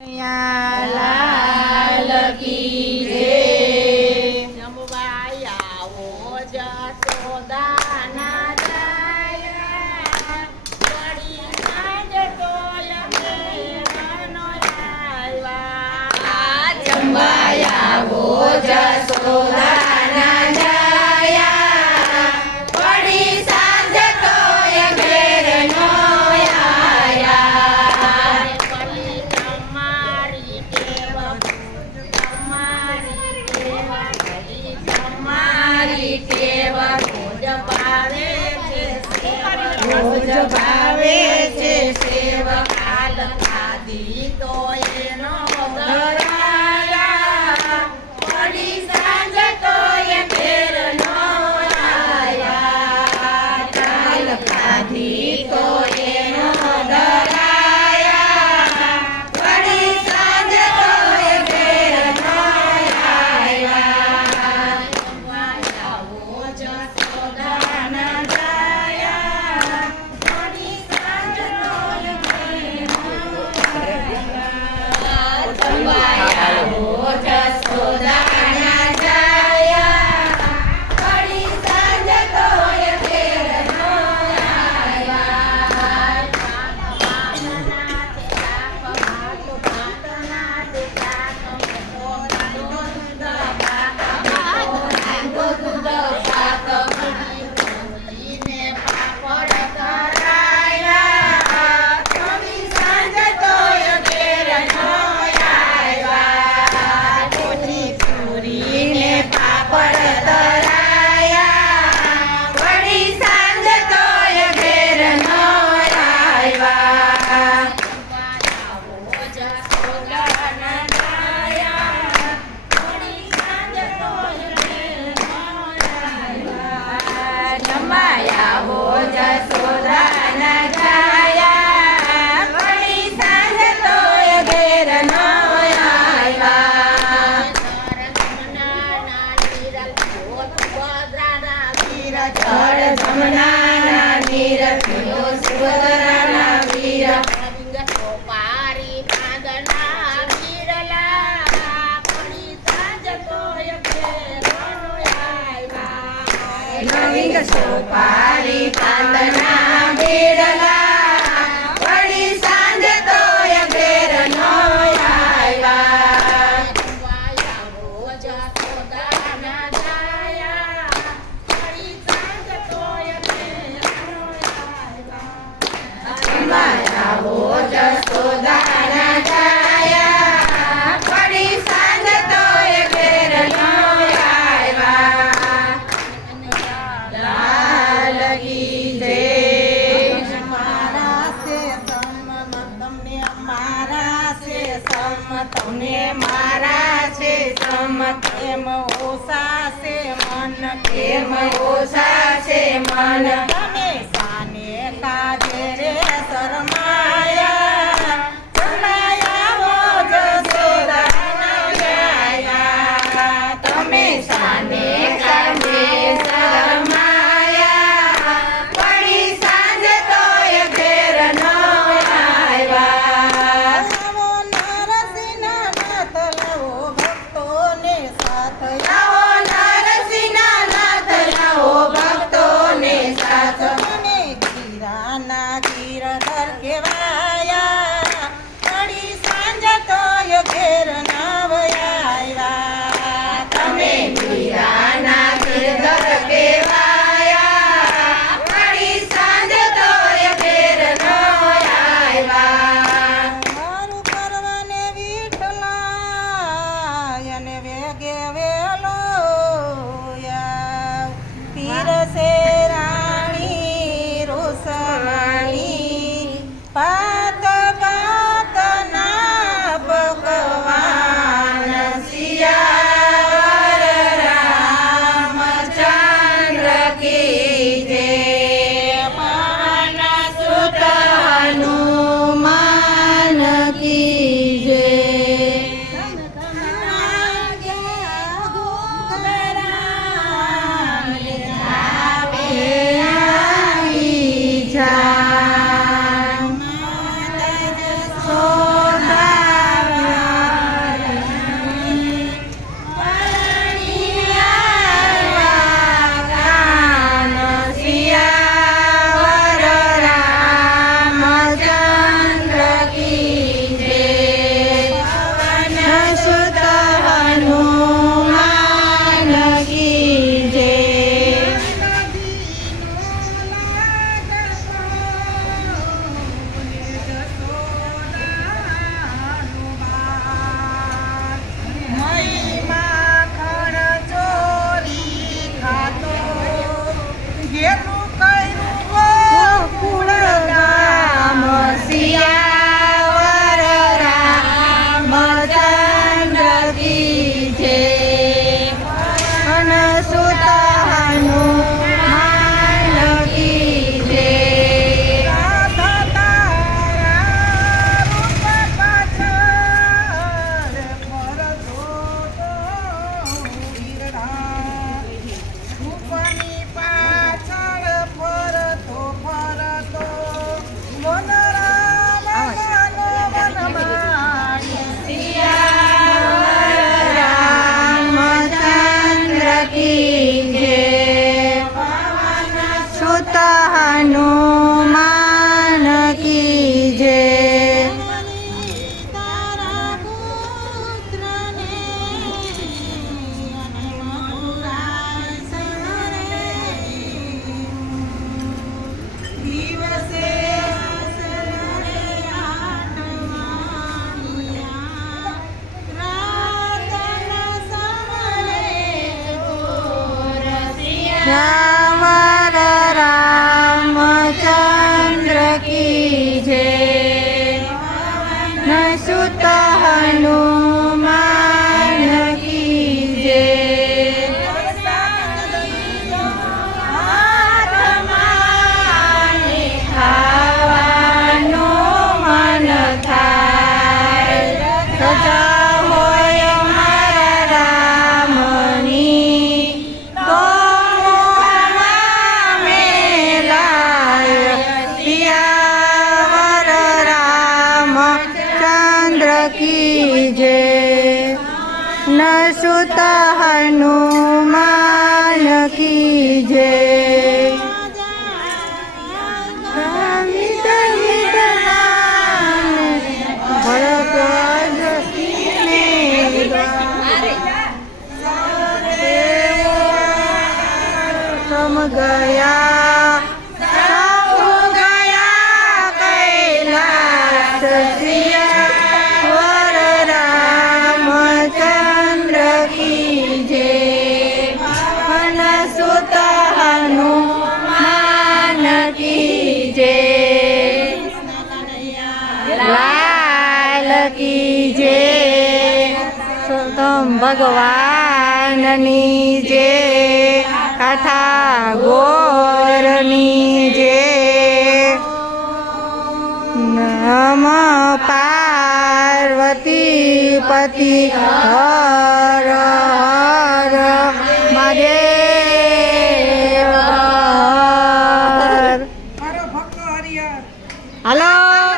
लाल की जय। जमवाई आवो जसोदा ना जाया, बड़ी सांज तोय मेरनो आव्या। जमवाई आवो जसोदा ना जाया, बड़ी सांज तोय मेरनो आव्या। रोज भावे छे सेव काल खाधी तो एनो धराया, पड़ी सांज तो ए फेर नो आया। काल खाधी तो एनो धराया, पड़ी सांज तो ए फेर नो आया। आवो जसोदा ना जाया, पड़ी सांज तो ए फेर नो आया। आवो जसोदा ना जाया, पड़ी सांज तो ए फेर नो आया। आवो जसोदा ना जाया, पड़ी सांज तो ए घेर नो आव्या। जड़ जमुना ना नीर पियो सुभद्रा ना वीर। सोपारी कांदना वीरला, पड़ी सांज तो ए घेर नो आव्या। नवीन सोपारी कांदना वीरला, पड़ी सांज तो ए घेर नो आव्या। आवो जसोदा ना जाया, पड़ी सांज तो ए घेर नो आव्या। आवो जसोदा ना जाया, पड़ी सांज तो ए घेर नो आव्या। लाल की जय। मारा से सम तमने मारा से सम તમને મારા છે સમત, एम ओसा से मन એમ ઓછા છે મન। तमे साने काजे रे शरमाया, शरमाया वो जसोदा ना जाया। તમે સાને કામે શરમાયા, પડી સાંજ તો એ ઘેર નો આવ્યા। आवो नरसिंह नाथ लाવો ભક્તોને સાથ, આવો નરસિંહ નાથ લાવો ભક્તોને સાથ। श्यावर रामचंद्र की जय न सुत हनुमान की जय ખાવાનું મન થાય સજા હોય મારા રામની તો મોહમાં મેલાય સિયાવર રામચંદ્ર કી જય ન સુત હનુમાન કી જય ગયા સૌ ગયા કૈલાસ સિયાવર રામચંદ્ર કી જય ન સુત હનુમાન કી જય લાલ કી જય તમ ભગવાનની જય કથા ગોરની જય નમ પાર્વતી પતિ હર